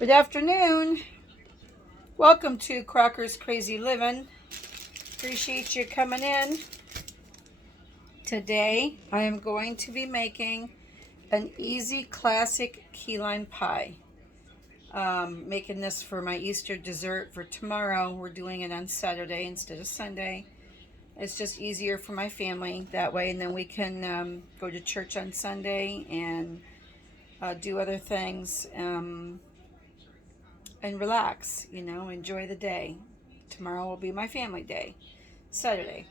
Good afternoon. Welcome to Crocker's Crazy Living. Appreciate you coming in. Today I am going to be making an easy classic key lime pie. Making this for my Easter dessert for tomorrow. We're doing it on Saturday instead of Sunday. It's just easier for my family that way, and then we can go to church on Sunday and do other things. And relax, enjoy the day. Tomorrow will be my family day, Saturday.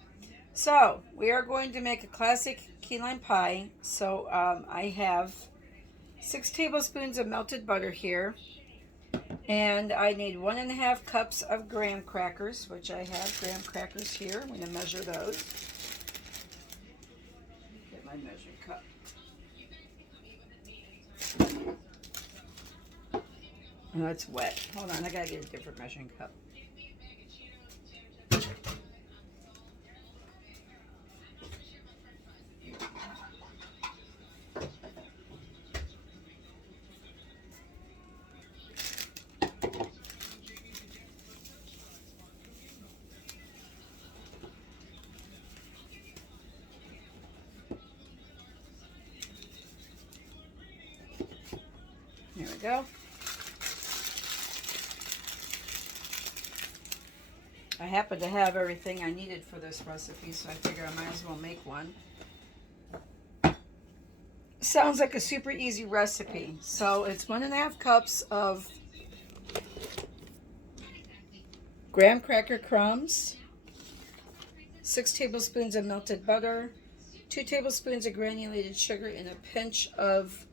So, we are going to make a classic key lime pie. So, I have 6 tablespoons of melted butter here, and I need 1.5 cups of graham crackers, which I have graham crackers here. I'm going to measure those. Get my measuring cup. Oh, it's wet. Hold on, I gotta get a different measuring cup. There we go. I happen to have everything I needed for this recipe, so I figure I might as well make one. Sounds like a super easy recipe. So it's 1.5 cups of graham cracker crumbs, 6 tablespoons of melted butter, 2 tablespoons of granulated sugar, and a pinch of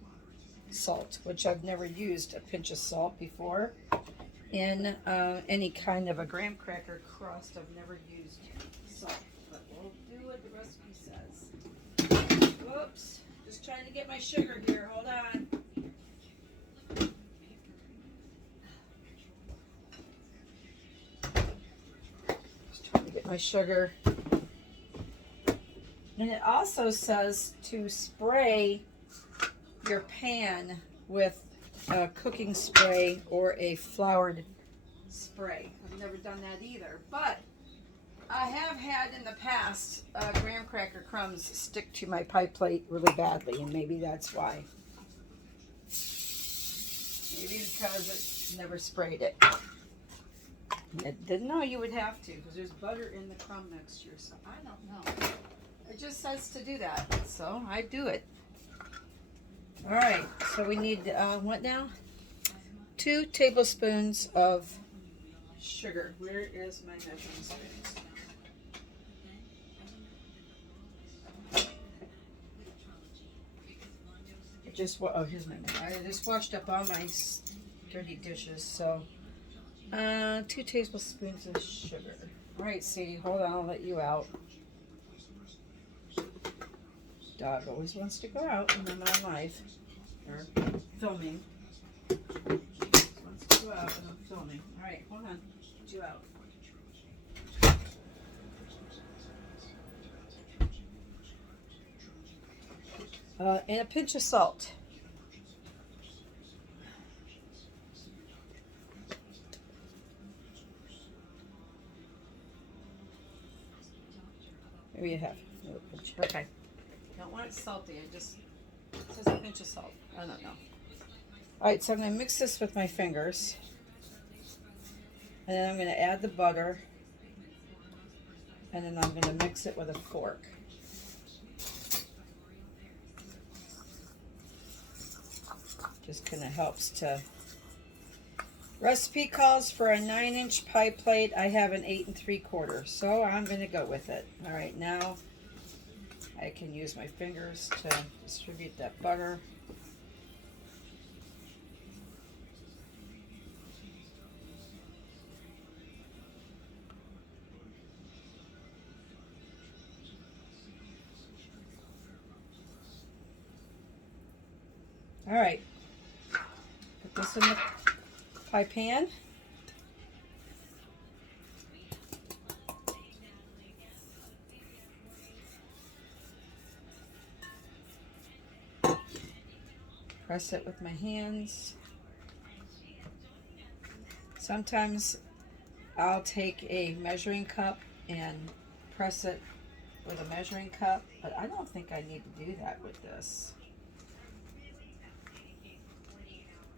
salt, which I've never used a pinch of salt before in any kind of a graham cracker crust. I've never used salt, but we'll do what the recipe says. Whoops, just trying to get my sugar here. Hold on. Just trying to get my sugar. And it also says to spray your pan with a cooking spray or a floured spray. I've never done that either, but I have had in the past graham cracker crumbs stick to my pie plate really badly, and maybe that's why. Maybe because it never sprayed it. I didn't know you would have to, because there's butter in the crumb mixture, so I don't know. It just says to do that, so I do it. All right, so we need, what now? 2 tablespoons of sugar. Where is my measuring spoons? Here's my I just washed up all my dirty dishes, so 2 tablespoons of sugar. All right, Sadie, hold on, I'll let you out. Dog always wants to go out when I'm on live or filming. Wants to go out when I'm filming. All right, hold on. Get you out. And a pinch of salt. There you have a little pinch. Okay. Don't want it salty. It says a pinch of salt. I don't know. All right, so I'm going to mix this with my fingers. And then I'm going to add the butter. And then I'm going to mix it with a fork. Just kind of helps to... Recipe calls for a 9-inch pie plate. I have an 8 3/4, so I'm going to go with it. All right, now I can use my fingers to distribute that butter. All right, put this in the pie pan. Press it with my hands. Sometimes I'll take a measuring cup and press it with a measuring cup, but I don't think I need to do that with this.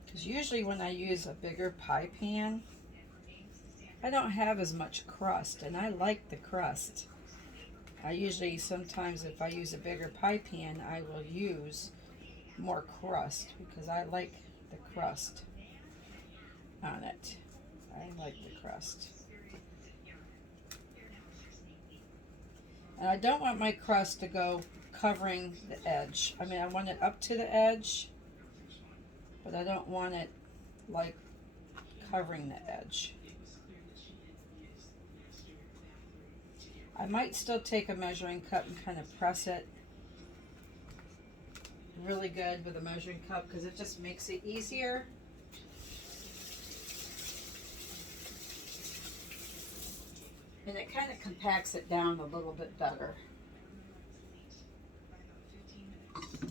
Because usually when I use a bigger pie pan, I don't have as much crust, and I like the crust. I usually, sometimes if I use a bigger pie pan, I will use more crust because I like the crust on it. I like the crust. And I don't want my crust to go covering the edge. I mean, I want it up to the edge, but I don't want it like covering the edge. I might still take a measuring cup and kind of press it really good with a measuring cup because it just makes it easier. And it kind of compacts it down a little bit better.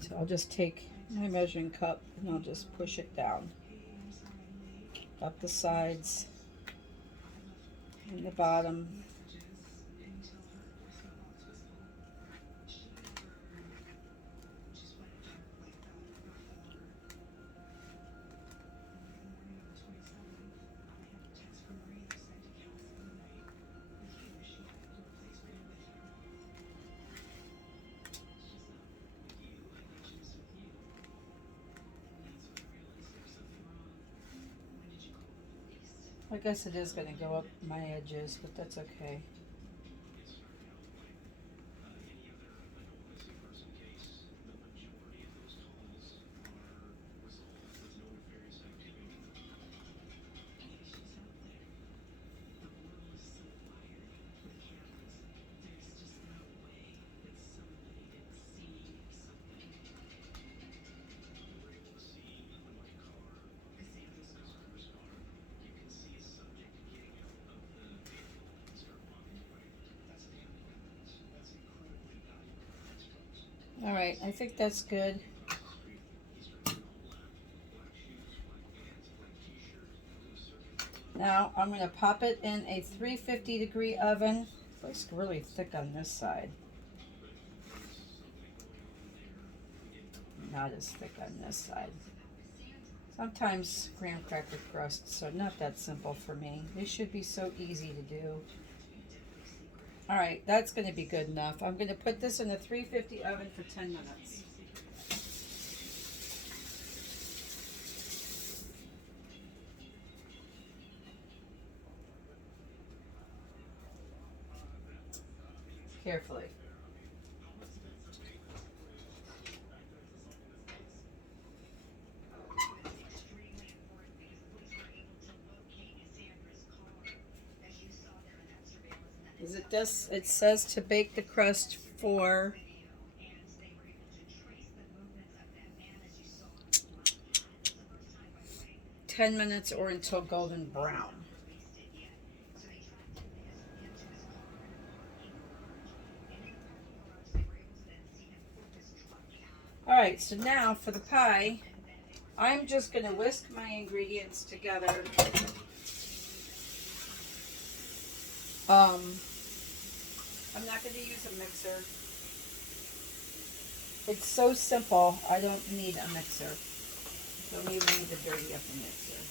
So I'll just take my measuring cup and I'll just push it down up the sides and the bottom. I guess it is going to go up my edges, but that's okay. All right, I think that's good. Now I'm going to pop it in a 350-degree oven. It's really thick on this side. Not as thick on this side. Sometimes graham cracker crusts are not that simple for me. They should be so easy to do. All right, that's going to be good enough. I'm going to put this in a 350 oven for 10 minutes. Carefully. It says to bake the crust for 10 minutes or until golden brown. Alright, so now for the pie, I'm just going to whisk my ingredients together. I'm not going to use a mixer. It's so simple, I don't need a mixer. Don't even need to dirty up the mixer.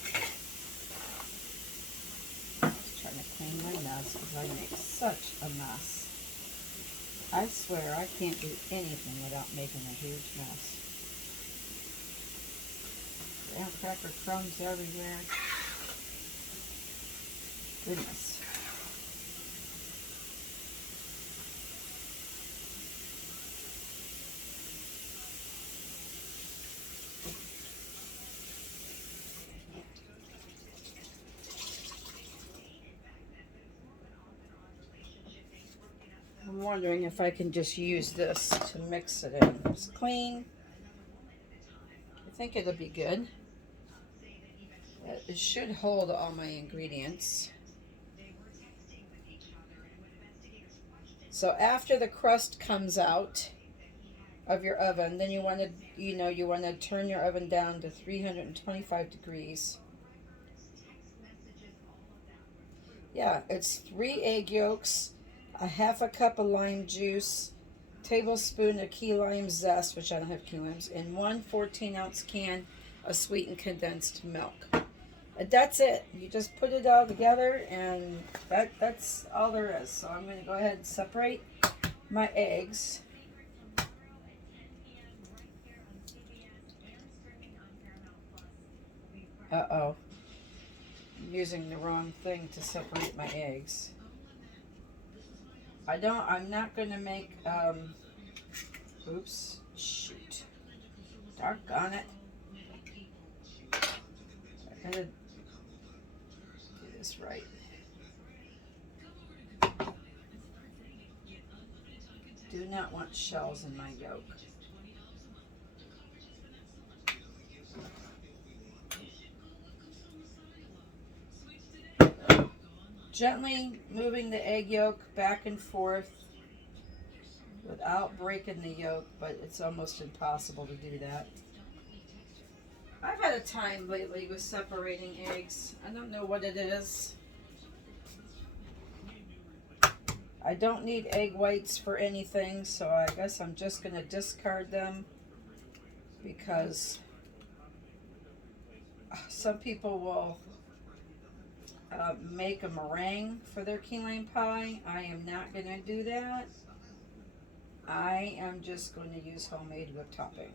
Just trying to clean my mess because I make such a mess. I swear I can't do anything without making a huge mess. Graham cracker crumbs everywhere. Goodness. I'm wondering if I can just use this to mix it in. It's clean. I think it'll be good. It should hold all my ingredients. So after the crust comes out of your oven, then you want to turn your oven down to 325 degrees. Yeah, it's 3 egg yolks, a half a cup of lime juice, tablespoon of key lime zest, which I don't have key limes, and 1 14-ounce can of sweetened condensed milk. And that's it. You just put it all together, and that's all there is. So I'm going to go ahead and separate my eggs. Uh-oh. I'm using the wrong thing to separate my eggs. I'm not going to make, oops, shoot. Doggone it. I gotta do this right. Do not want shells in my yolk. Gently moving the egg yolk back and forth without breaking the yolk, but it's almost impossible to do that. I've had a time lately with separating eggs. I don't know what it is. I don't need egg whites for anything, so I guess I'm just going to discard them because some people will make a meringue for their key lime pie. I am not going to do that. I am just going to use homemade whipped topping.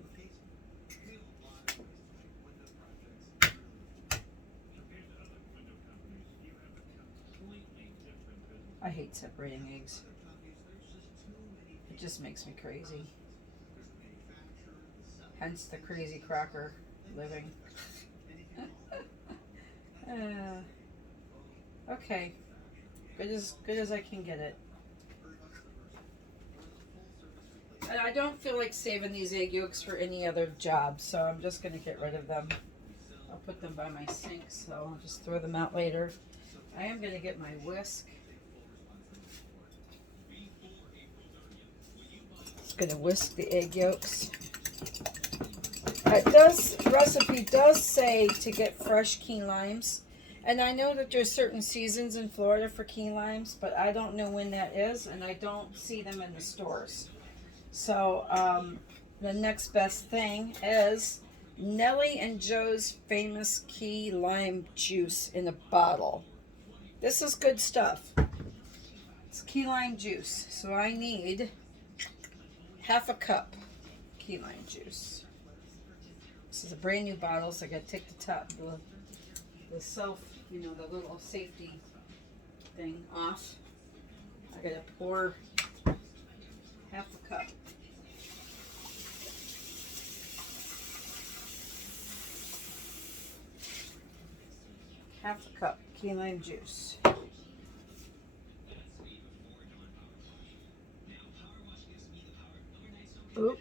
I hate separating eggs. It just makes me crazy. Hence the crazy cracker living. Okay, good as I can get it. And I don't feel like saving these egg yolks for any other job, so I'm just going to get rid of them. I'll put them by my sink, so I'll just throw them out later. I am going to get my whisk. Just going to whisk the egg yolks. Recipe does say to get fresh key limes. And I know that there's certain seasons in Florida for key limes, but I don't know when that is, and I don't see them in the stores. So the next best thing is Nellie and Joe's famous key lime juice in a bottle. This is good stuff. It's key lime juice. So I need half a cup key lime juice. This is a brand new bottle, so I gotta take the top, the self, the little safety thing off. I gotta pour half a cup. Half a cup key lime juice. Oop.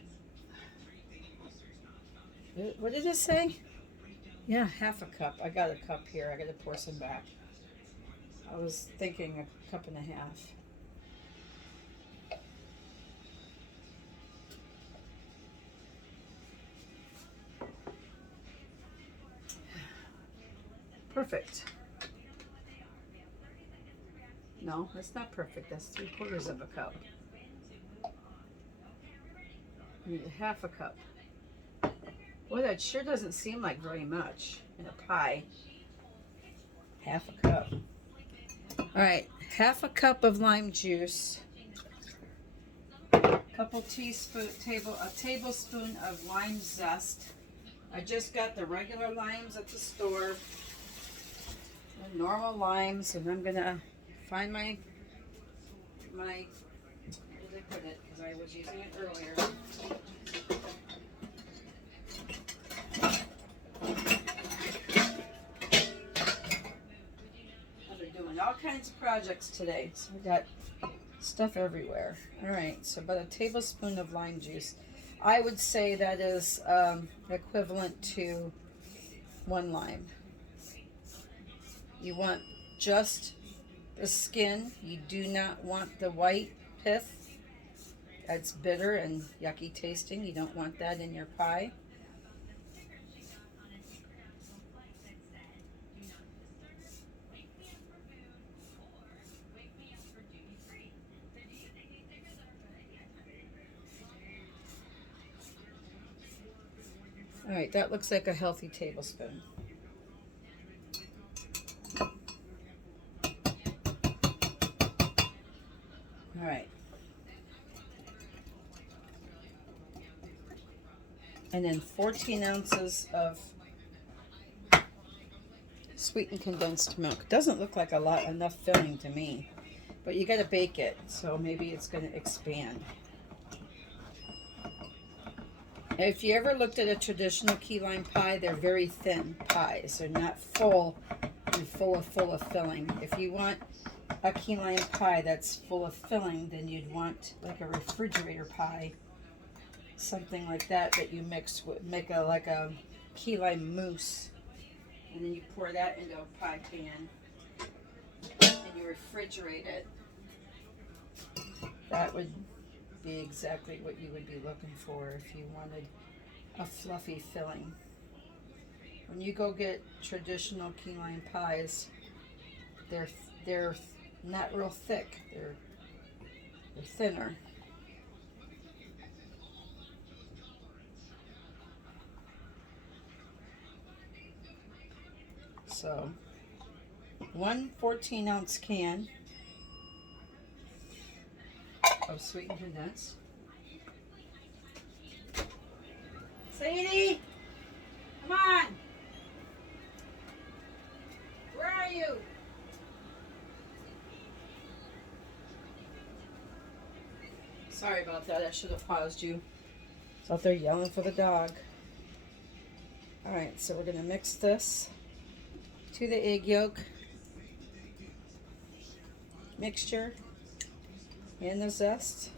What did it say? Yeah, half a cup. I got a cup here. I got to pour some back. I was thinking a cup and a half. Perfect. No, that's not perfect. That's 3/4 of a cup. I need half a cup. Well, that sure doesn't seem like very much in a pie. Half a cup. All right, half a cup of lime juice. A tablespoon of lime zest. I just got the regular limes at the store. The normal limes, and I'm gonna find my where did I put it? Because I was using it earlier. I've been doing all kinds of projects today, so I got stuff everywhere. All right, so about a tablespoon of lime juice. I would say that is equivalent to 1 lime. You want just the skin. You do not want the white pith. That's bitter and yucky tasting. You don't want that in your pie. All right, that looks like a healthy tablespoon. All right. And then 14 ounces of sweetened condensed milk. Doesn't look like enough filling to me, but you got to bake it, so maybe it's going to expand. If you ever looked at a traditional key lime pie, they're very thin pies. They're not full and full of filling. If you want a key lime pie that's full of filling, then you'd want like a refrigerator pie, something like that you mix with, make like a key lime mousse, and then you pour that into a pie pan and you refrigerate it. That would be exactly what you would be looking for if you wanted a fluffy filling. When you go get traditional key lime pies, they're not real thick. They're thinner. So, one 14-ounce can of sweetened condensed. Sadie, come on. Where are you? Sorry about that. I should have paused you. I was out there yelling for the dog. All right, so we're going to mix this to the egg yolk mixture and the zest.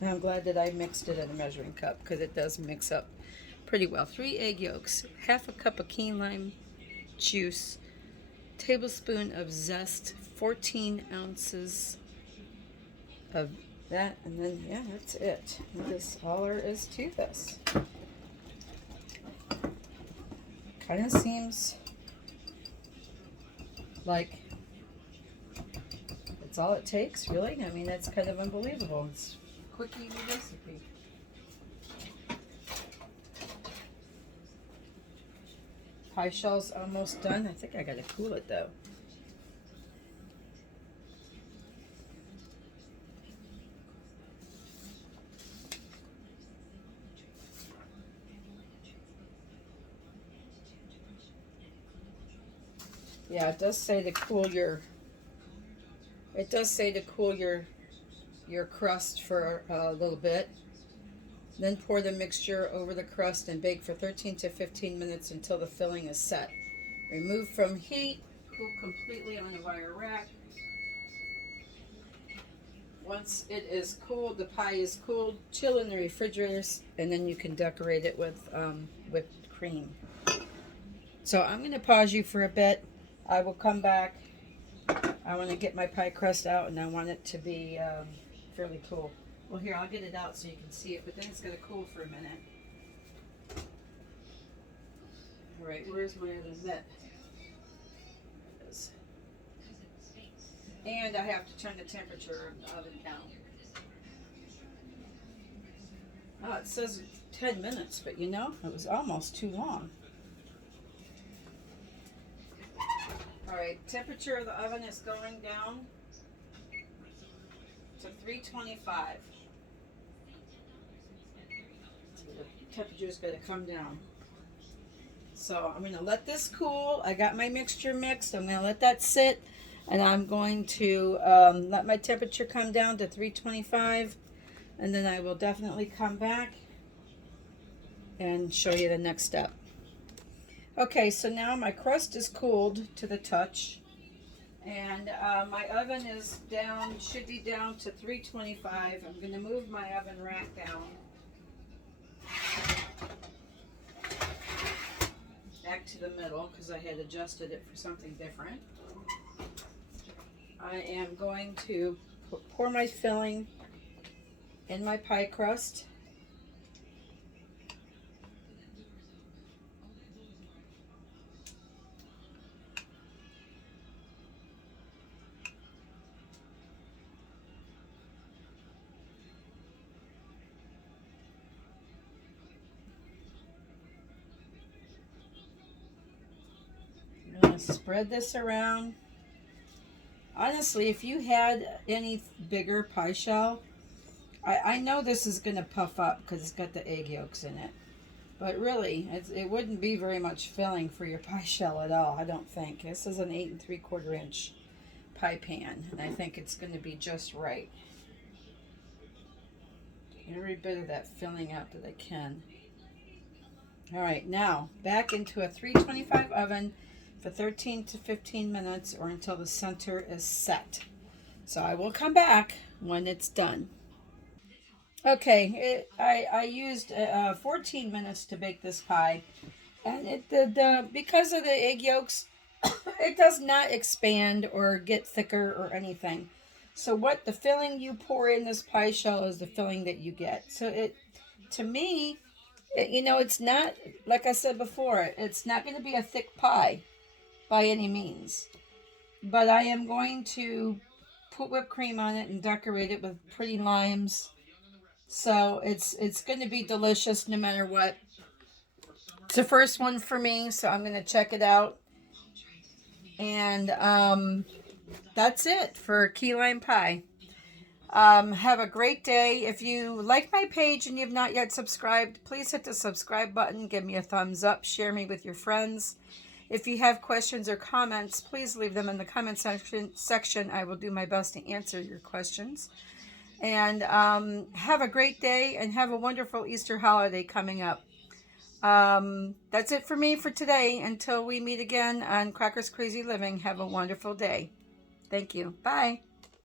And I'm glad that I mixed it in a measuring cup because it does mix up pretty well. 3 egg yolks, half a cup of key lime juice, tablespoon of zest, 14 ounces of that, and then yeah, that's it. That's all there is to this. Kind of seems like that's all it takes, really. I mean, that's kind of unbelievable. It's a quick, easy recipe. Pie shell's almost done. I think I gotta cool it though. Yeah, it does say to cool your. It does say to cool your crust for a little bit. Then pour the mixture over the crust and bake for 13 to 15 minutes until the filling is set. Remove from heat. Cool completely on a wire rack. Once it is cooled, the pie is cooled, chill in the refrigerators, and then you can decorate it with whipped cream. So I'm going to pause you for a bit. I will come back. I want to get my pie crust out, and I want it to be fairly cool. Well, here, I'll get it out so you can see it, but then it's going to cool for a minute. All right, where's my other mitt? There it is. And I have to turn the temperature of the oven down. Oh, it says 10 minutes, but you know, it was almost too long. All right, temperature of the oven is going down to 325. So the temperature is going to come down. So I'm going to let this cool. I got my mixture mixed. I'm going to let that sit, and I'm going to let my temperature come down to 325, and then I will definitely come back and show you the next step. Okay, so now my crust is cooled to the touch, and my oven is down, should be down to 325. I'm going to move my oven rack down. Back to the middle because I had adjusted it for something different. I am going to pour my filling in my pie crust. Spread this around. Honestly, if you had any bigger pie shell, I know this is going to puff up because it's got the egg yolks in it. But really, it wouldn't be very much filling for your pie shell at all, I don't think. This is an 8 3/4 inch pie pan, and I think it's going to be just right. Every bit of that filling out that I can. All right, now back into a 325 oven for 13 to 15 minutes or until the center is set. So I will come back when it's done. Okay, I used 14 minutes to bake this pie, and because of the egg yolks, it does not expand or get thicker or anything. So what the filling you pour in this pie shell is the filling that you get. So to me, it's not, like I said before, it's not going to be a thick pie by any means. But I am going to put whipped cream on it and decorate it with pretty limes. So it's going to be delicious no matter what. It's the first one for me, so I'm going to check it out. And that's it for key lime pie. Have a great day. If you like my page and you've not yet subscribed, please hit the subscribe button. Give me a thumbs up. Share me with your friends. If you have questions or comments, please leave them in the comment section. I will do my best to answer your questions. And have a great day and have a wonderful Easter holiday coming up. That's it for me for today. Until we meet again on Cracker's Crazy Living, have a wonderful day. Thank you. Bye.